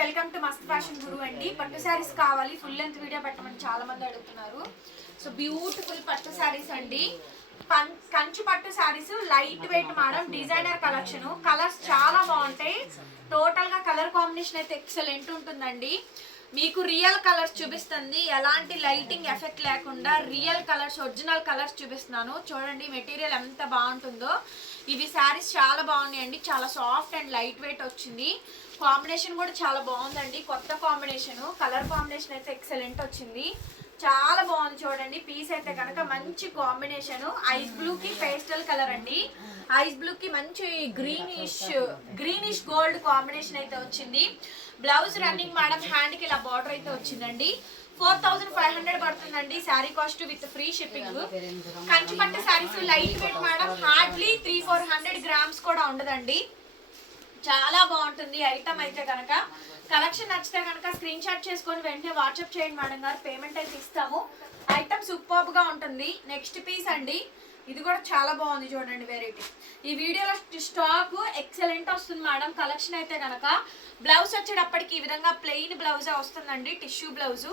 Welcome to Mast fashion Guru అండి. పట్టు శారీస్ కావాలి ఫుల్ లెంత్ వీడియో పెట్టమని చాలా మంది అడుగుతున్నారు. సో బ్యూటిఫుల్ పట్టు శారీస్ అండి. పం- కంచు పట్టు saris light weight madam designer collection colours చాలా బాగుంటాయి. టోటల్గా కలర్ కాంబినేషన్ అయితే ఎక్సలెంట్ ఉంటుందండి. మీకు రియల్ కలర్స్ చూపిస్తుంది. ఎలాంటి లైటింగ్ ఎఫెక్ట్ లేకుండా రియల్ కలర్స్ ఒరిజినల్ కలర్స్ చూపిస్తున్నాను. చూడండి మెటీరియల్ ఎంత బాగుంటుందో. ఇవి శారీస్ చాలా బాగున్నాయండి. చాలా సాఫ్ట్ అండ్ లైట్ వెయిట్ వచ్చింది. కాంబినేషన్ కూడా చాలా బాగుందండి. కొత్త కాంబినేషన్. కలర్ కాంబినేషన్ అయితే ఎక్సలెంట్ వచ్చింది. చాలా బాగుంది చూడండి. పీస్ అయితే కనుక మంచి కాంబినేషన్. ఐస్ బ్లూ కి పేస్టల్ కలర్ అండి. ఐస్ బ్లూ కి మంచి గ్రీనిష్ గ్రీనిష్ గోల్డ్ కాంబినేషన్ అయితే వచ్చింది. బ్లౌజ్ రన్నింగ్ మేడం హ్యాండ్కి ఇలా బార్డర్ అయితే వచ్చిందండి. ఫోర్ థౌసండ్ ఫైవ్ హండ్రెడ్ పడుతుందండి. Sari cost with free shipping Kanchi పట్టు saris light weight madam hardly three four hundred grams కూడా ఉండదండి. చాలా బాగుంటుంది. ఐటమ్ అయితే కనుక కలెక్షన్ నచ్చితే కనుక స్క్రీన్ షాట్ చేసుకొని వెంటనే వాట్సాప్ చేయండి మేడం గారు. పేమెంట్ అయితే ఇస్తాము. ఐటమ్ సూపర్గా ఉంటుంది. నెక్స్ట్ పీస్ అండి. ఇది కూడా చాలా బాగుంది చూడండి వెరైటీ ఈ వీడియోలో స్టాక్ ఎక్సలెంట్ వస్తుంది మేడం కలెక్షన్ అయితే కనుక బ్లౌజ్ వచ్చేటప్పటికి ఈ విధంగా ప్లెయిన్ బ్లౌజే వస్తుందండి. టిష్యూ బ్లౌజ్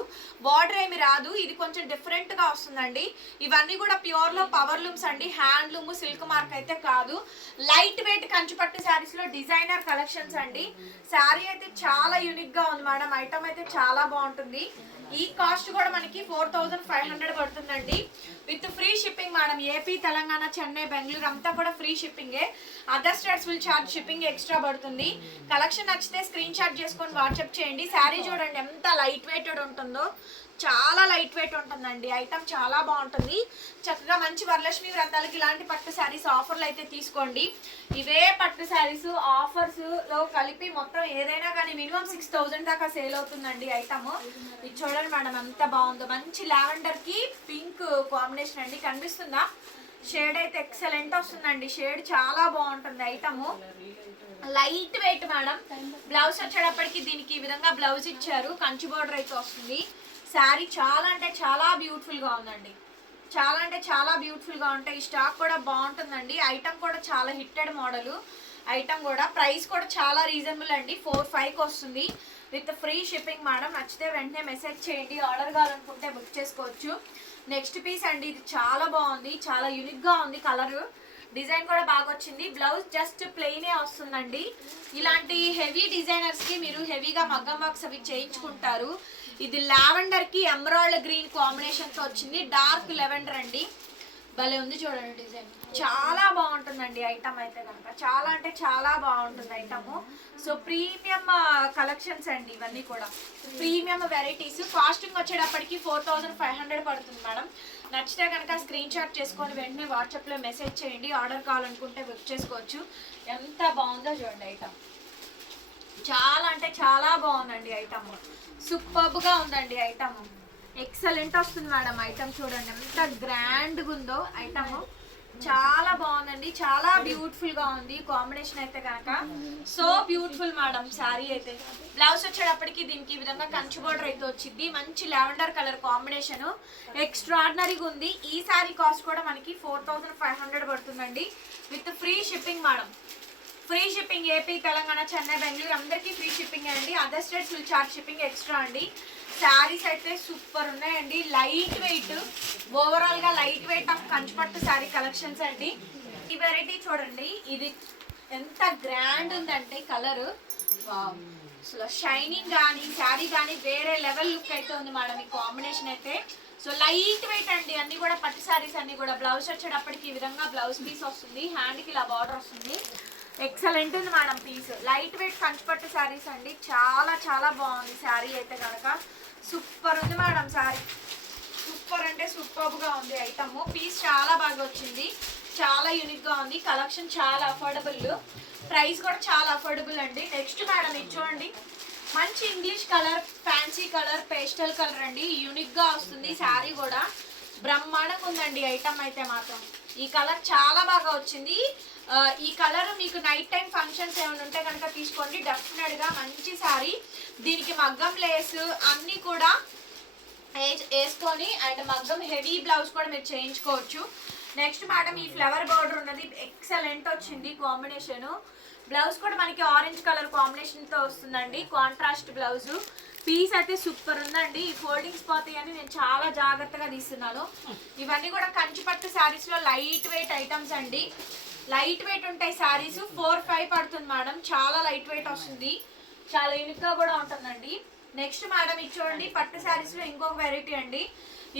బార్డర్ ఏమి రాదు. ఇది కొంచెం డిఫరెంట్గా వస్తుందండి. ఇవన్నీ కూడా ప్యూర్లో పవర్ లూమ్స్ అండి. హ్యాండ్లూమ్ సిల్క్ మార్క్ అయితే కాదు. లైట్ వెయిట్ కంచుపట్టు శారీస్లో డిజైనర్ కలెక్షన్స్ అండి. శారీ అయితే చాలా యూనిక్గా ఉంది మేడం ఐటమ్ అయితే చాలా బాగుంటుంది. ఈ కాస్ట్ కూడా మనకి ఫోర్ థౌజండ్ ఫైవ్ హండ్రెడ్ పడుతుందండి. With free shipping madam AP Telangana Chennai Bengaluru అంతా కూడా free షిప్పింగే. Other states will charge shipping extra పడుతుంది. కలెక్షన్ నచ్చితే స్క్రీన్ షాట్ చేసుకొని వాట్సాప్ చేయండి. శారీ చూడండి ఎంత లైట్ వెయిటెడ్ ఉంటుందో. చాలా లైట్ వెయిట్ ఉంటుందండి. ఐటమ్ చాలా బాగుంటుంది. చక్కగా మంచి వరలక్ష్మి వ్రతాలకి ఇలాంటి పట్టు శారీస్ ఆఫర్లు అయితే తీసుకోండి. ఇవే పట్టు శారీస్ ఆఫర్స్లో కలిపి మొత్తం ఏదైనా కానీ మినిమం సిక్స్ థౌజండ్ దాకా సేల్ అవుతుందండి ఐటమ్. ఇది చూడండి మేడం ఎంత బాగుందో. మంచి లావెండర్కి పింక్ కాంబినేషన్ అండి. కనిపిస్తుందా? షేడ్ అయితే ఎక్సలెంట్ వస్తుందండి. షేడ్ చాలా బాగుంటుంది item. Light weight madam. Blouse వచ్చేటప్పటికి దీనికి ఈ విధంగా బ్లౌజ్ ఇచ్చారు. కంచి బోర్డర్ అయితే వస్తుంది. శారీ చాలా అంటే చాలా బ్యూటిఫుల్గా ఉందండి. చాలా అంటే చాలా బ్యూటిఫుల్గా ఉంటాయి. స్టాక్ కూడా బాగుంటుందండి. ఐటమ్ కూడా చాలా హిట్టెడ్ మోడలు. ఐటమ్ కూడా ప్రైస్ కూడా చాలా రీజనబుల్ అండి. ఫోర్ ఫైవ్కి వస్తుంది. With free shipping madam. నచ్చితే వెంటనే మెసేజ్ చేయండి. ఆర్డర్ కావాలనుకుంటే బుక్ చేసుకోవచ్చు. నెక్స్ట్ పీస్ అండి. ఇది చాలా బాగుంది. చాలా యూనిక్గా ఉంది కలర్. డిజైన్ కూడా బాగా వచ్చింది. బ్లౌజ్ జస్ట్ ప్లెయినే వస్తుందండి. ఇలాంటి హెవీ డిజైనర్స్కి మీరు హెవీగా మగ్గం వర్క్స్ అవి చేయించుకుంటారు. ఇది లావెండర్కి ఎమరాల్డ్ గ్రీన్ కాంబినేషన్తో వచ్చింది. డార్క్ లెవెండర్ అండి. భలే ఉంది చూడండి డిజైన్. చాలా బాగుంటుందండి ఐటమ్ అయితే కనుక. చాలా అంటే చాలా బాగుంటుంది ఐటమ్. సో ప్రీమియం కలెక్షన్స్ అండి ఇవన్నీ కూడా. Premium varieties. కాస్టింగ్ వచ్చేటప్పటికి ఫోర్ థౌజండ్ ఫైవ్ హండ్రెడ్ పడుతుంది మేడం. నచ్చితే కనుక స్క్రీన్ షాట్ చేసుకొని వెంటనే వాట్సాప్లో మెసేజ్ చేయండి. ఆర్డర్ కావాలనుకుంటే బుక్ చేసుకోవచ్చు. ఎంత బాగుందో చూడండి ఐటమ్. చాలా అంటే చాలా బాగుందండి ఐటమ్ సూపర్బ్గా ఉందండి ఐటమ్ ఎక్సలెంట్ వస్తుంది మేడం ఐటమ్ చూడండి. ఎంత గ్రాండ్గా ఉందో ఐటమ్ చాలా బాగుందండి. చాలా బ్యూటిఫుల్గా ఉంది. కాంబినేషన్ అయితే కనుక. సో బ్యూటిఫుల్ మేడం శారీ అయితే. బ్లౌజ్ వచ్చేటప్పటికి దీనికి ఈ విధంగా కంచు బోర్డర్ అయితే వచ్చింది. మంచి లావెండర్ కలర్ కాంబినేషన్ ఎక్స్ట్రాడినరీగా ఉంది. ఈ శారీ కాస్ట్ కూడా మనకి ఫోర్ థౌసండ్ ఫైవ్ హండ్రెడ్ పడుతుందండి. With free shipping madam free shipping AP Telangana Chennai Bengaluru అందరికీ ఫ్రీ షిప్పింగ్ అండి. Other states will charge shipping extra అండి. శారీస్ అయితే సూపర్ ఉన్నాయండి. లైట్ వెయిట్ ఓవరాల్గా లైట్ వెయిట్ ఆఫ్ కంచిపట్టు శారీ కలెక్షన్స్ అండి. ఈ వెరైటీ చూడండి. ఇది ఎంత గ్రాండ్ ఉందంటే కలర్ అసలు షైనింగ్ కానీ శారీ కానీ వేరే లెవెల్ లుక్ అయితే ఉంది మేడం ఈ కాంబినేషన్ అయితే. సో లైట్ వెయిట్ అండి. అన్ని కూడా పట్టు శారీస్ అన్ని కూడా. బ్లౌజ్ వచ్చేటప్పటికి ఈ విధంగా బ్లౌజ్ పీస్ వస్తుంది. హ్యాండ్కి ఇలా బార్డర్ వస్తుంది. ఎక్సలెంట్ ఉంది మేడం పీస్ లైట్ వెయిట్ కంచిపట్టు శారీస్ అండి. చాలా చాలా బాగుంది శారీ అయితే కనుక. సూపర్ ఉంది మేడం శారీ సూపర్ అంటే సూపర్గా ఉంది ఐటమ్ పీస్ చాలా బాగా వచ్చింది. చాలా యూనిక్గా ఉంది. కలెక్షన్ చాలా అఫోర్డబుల్ ప్రైస్ కూడా చాలా అఫోర్డబుల్ అండి. నెక్స్ట్ మేడం ఇది చూడండి. మంచి English colour fancy colour pastel colour అండి. యూనిక్గా వస్తుంది శారీ కూడా. బ్రహ్మాండంగా ఉందండి ఐటమ్ అయితే మాత్రం. ఈ కలర్ చాలా బాగా వచ్చింది. ఈ కలర్ మీకు నైట్ టైం ఫంక్షన్స్ ఏమైనా ఉంటే కనుక తీసుకోండి. డెఫినెట్గా మంచి శారీ దీనికి మగ్గం లేస్ అన్ని కూడా వేసుకొని అండ్ మగ్గం హెవీ బ్లౌజ్ కూడా మీరు చేయించుకోవచ్చు. నెక్స్ట్ మేడం ఈ ఫ్లవర్ బార్డర్ ఉన్నది ఎక్సలెంట్ వచ్చింది కాంబినేషన్ బ్లౌజ్ కూడా మనకి ఆరెంజ్ కలర్ కాంబినేషన్తో వస్తుందండి. కాంట్రాస్ట్ బ్లౌజ్ పీస్ అయితే సూపర్ ఉందండి. ఈ ఫోల్డింగ్స్ పోతాయి అని నేను చాలా జాగ్రత్తగా తీస్తున్నాను. ఇవన్నీ కూడా కంచిపట్టు శారీస్లో లైట్ వెయిట్ ఐటమ్స్ అండి. లైట్ వెయిట్ ఉంటాయి శారీస్. ఫోర్ ఫైవ్ పడుతుంది మేడం. చాలా లైట్ వెయిట్ వస్తుంది. చాలా యూనిక్ కూడా ఉంటుందండి. నెక్స్ట్ మేడం ఇది చూడండి పట్టు శారీస్లో ఇంకొక వెరైటీ అండి.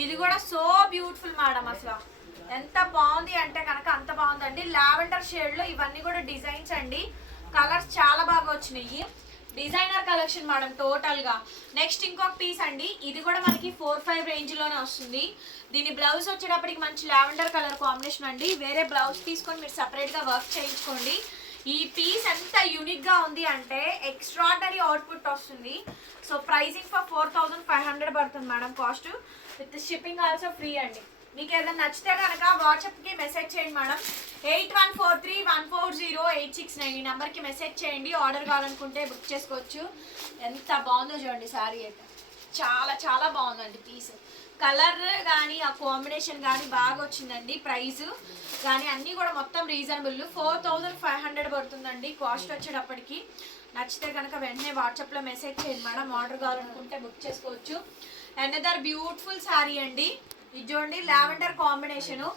ఇది కూడా సో బ్యూటిఫుల్ మేడం అసలు. ఎంత బాగుంది అంటే కనుక అంత బాగుందండి. లావెండర్ షేడ్లో ఇవన్నీ కూడా డిజైన్స్ అండి. కలర్స్ చాలా బాగా వచ్చినాయి. డిజైనర్ కలెక్షన్ మేడం టోటల్గా. నెక్స్ట్ ఇంకొక పీస్ అండి. ఇది కూడా మనకి ఫోర్ ఫైవ్ రేంజ్లోనే వస్తుంది. దీని బ్లౌజ్ వచ్చేటప్పటికి మంచి లావెండర్ కలర్ కాంబినేషన్ అండి. వేరే బ్లౌజ్ తీసుకొని మీరు సపరేట్గా వర్క్ చేయించుకోండి. ఈ పీస్ ఎంత యూనిక్గా ఉంది అంటే ఎక్స్ట్రాడనరీ అవుట్పుట్ వస్తుంది. So pricing for four thousand five hundred పడుతుంది madam cost with shipping also free అండి. మీకు ఏదైనా నచ్చితే కనుక వాట్సాప్కి మెసేజ్ చేయండి madam. Eight one four three one four zero eight six nine ఈ నెంబర్కి మెసేజ్ చేయండి. ఆర్డర్ కావాలనుకుంటే బుక్ చేసుకోవచ్చు. ఎంత బాగుందో చూడండి సారీ అయితే. చాలా చాలా బాగుందండి పీస్. కలర్ కానీ ఆ కాంబినేషన్ కానీ బాగా వచ్చిందండి. ప్రైస్ కానీ అన్నీ కూడా మొత్తం reasonable. Four thousand five hundred పడుతుందండి కాస్ట్ వచ్చేటప్పటికి. నచ్చితే కనుక వెంటనే వాట్సాప్లో మెసేజ్ చేయండి మేడం. ఆర్డర్ కావాలనుకుంటే బుక్ చేసుకోవచ్చు. అనదర్ బ్యూటిఫుల్ శారీ అండి. ఇది చూడండి లావెండర్ కాంబినేషను.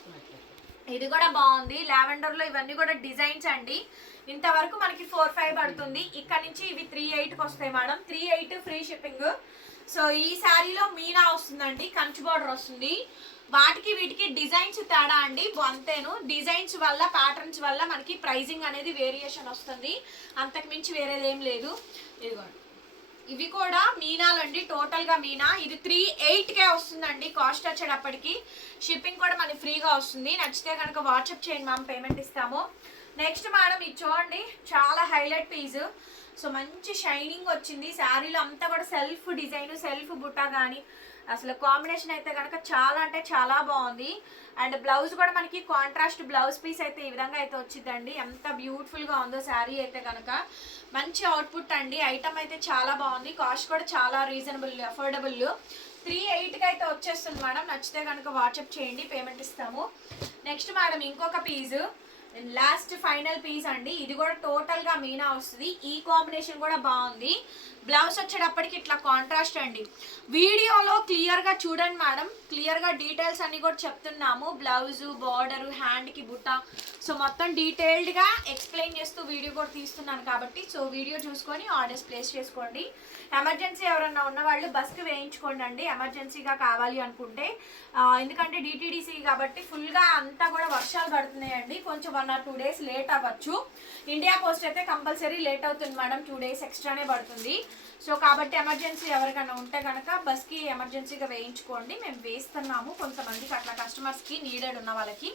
ఇది కూడా బాగుంది. లావెండర్లో ఇవన్నీ కూడా డిజైన్స్ అండి. ఇంతవరకు మనకి ఫోర్ ఫైవ్ పడుతుంది. ఇక్కడ నుంచి ఇవి త్రీ ఎయిట్కి వస్తాయి madam. Three eight free shipping. So ఈ శారీలో మీనా వస్తుందండి. కంచు బార్డర్ వస్తుంది. వాటికి వీటికి డిజైన్స్ తేడా అండి. అంతేను. డిజైన్స్ వల్ల ప్యాటర్న్స్ వల్ల మనకి ప్రైజింగ్ అనేది వేరియేషన్ వస్తుంది. అంతకుమించి వేరేది ఏం లేదు. ఇదిగోండి. ఇవి కూడా మీనాలండి టోటల్గా మీనా. ఇది త్రీ ఎయిట్ కే వస్తుందండి కాస్ట్ వచ్చేటప్పటికి. షిప్పింగ్ కూడా మనకి ఫ్రీగా వస్తుంది. నచ్చితే కనుక వాట్సాప్ చేయండి మ్యామ్. పేమెంట్ ఇస్తాము. నెక్స్ట్ మేడం ఇది చూడండి. చాలా హైలైట్ పీస్ సో మంచి షైనింగ్ వచ్చింది. శారీలో అంతా కూడా సెల్ఫ్ డిజైన్ సెల్ఫ్ బుట్ట కానీ అసలు కాంబినేషన్ అయితే కనుక చాలా అంటే చాలా బాగుంది. అండ్ బ్లౌజ్ కూడా మనకి కాంట్రాస్ట్ బ్లౌజ్ పీస్ అయితే ఈ విధంగా అయితే వచ్చిందండి. ఎంత బ్యూటిఫుల్గా ఉందో శారీ అయితే కనుక మంచి అవుట్పుట్ అండి. ఐటమ్ అయితే చాలా బాగుంది. కాస్ట్ కూడా చాలా రీజనబుల్ అఫోర్డబుల్ త్రీ ఎయిట్కి అయితే వచ్చేస్తుంది మేడం. నచ్చితే కనుక వాట్సాప్ చేయండి. పేమెంట్ ఇస్తాము. నెక్స్ట్ మేడం ఇంకొక పీజు లాస్ట్ ఫైనల్ పీస్ అండి. ఇది కూడా టోటల్గా మీనా వస్తుంది. ఈ కాంబినేషన్ కూడా బాగుంది. బ్లౌజ్ వచ్చేటప్పటికి ఇట్లా కాంట్రాస్ట్ అండి. వీడియోలో క్లియర్గా చూడండి మేడం క్లియర్గా డీటెయిల్స్ అన్ని కూడా చెప్తున్నాము. బ్లౌజ్ బార్డర్ హ్యాండ్కి బుట్ట. సో మొత్తం డీటెయిల్డ్గా ఎక్స్ప్లెయిన్ చేస్తూ వీడియో కూడా తీస్తున్నాను కాబట్టి సో వీడియో చూసుకొని ఆర్డర్స్ ప్లేస్ చేసుకోండి. ఎమర్జెన్సీ ఎవరన్నా ఉన్న వాళ్ళు బస్కి వేయించుకోండి అండి. ఎమర్జెన్సీగా కావాలి అనుకుంటే. ఎందుకంటే డిటీడీసీ కాబట్టి ఫుల్గా అంతా కూడా వర్షాలు పడుతున్నాయండి. కొంచెం one or two days late అవ్వచ్చు. ఇండియా పోస్ట్ అయితే కంపల్సరీ లేట్ అవుతుంది మేడం టూ డేస్ ఎక్స్ట్రానే పడుతుంది. సో కాబట్టి ఎమర్జెన్సీ ఎవరికైనా ఉంటే కనుక బస్కి ఎమర్జెన్సీగా వేయించుకోండి. మేము వేస్తున్నాము. కొంతమందికి అట్లా కస్టమర్స్కి నీడెడ్ ఉన్న వాళ్ళకి.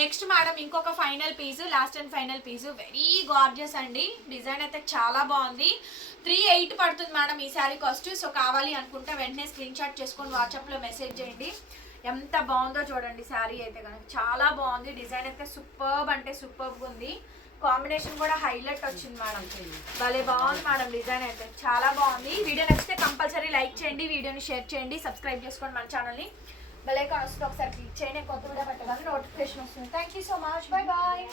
నెక్స్ట్ మేడం ఇంకొక final piece last and final piece very gorgeous అండి. డిజైన్ అయితే చాలా బాగుంది. త్రీ ఎయిట్ పడుతుంది మేడం ఈ శారీ కాస్ట్ సో కావాలి అనుకుంటే వెంటనే స్క్రీన్ షాట్ చేసుకొని వాట్సాప్లో మెసేజ్ చేయండి. ఎంత బాగుందో చూడండి శారీ అయితే కనుక. చాలా బాగుంది. డిజైన్ అయితే సూపర్బ్ అంటే సూపర్బ్ ఉంది. కాంబినేషన్ కూడా హైలైట్ వచ్చింది మేడం. భలే బాగుంది మేడం డిజైన్ అయితే. చాలా బాగుంది. వీడియో నచ్చితే కంపల్సరీ లైక్ చేయండి వీడియోని షేర్ చేయండి సబ్స్క్రైబ్ చేసుకోండి మన ఛానల్ని బెల్ ఐకాన్ వస్తుంది ఒకసారి క్లిక్ చేయండి కొత్త వీడియో పెట్టగానే నోటిఫికేషన్ వస్తుంది. Thank you so much bye bye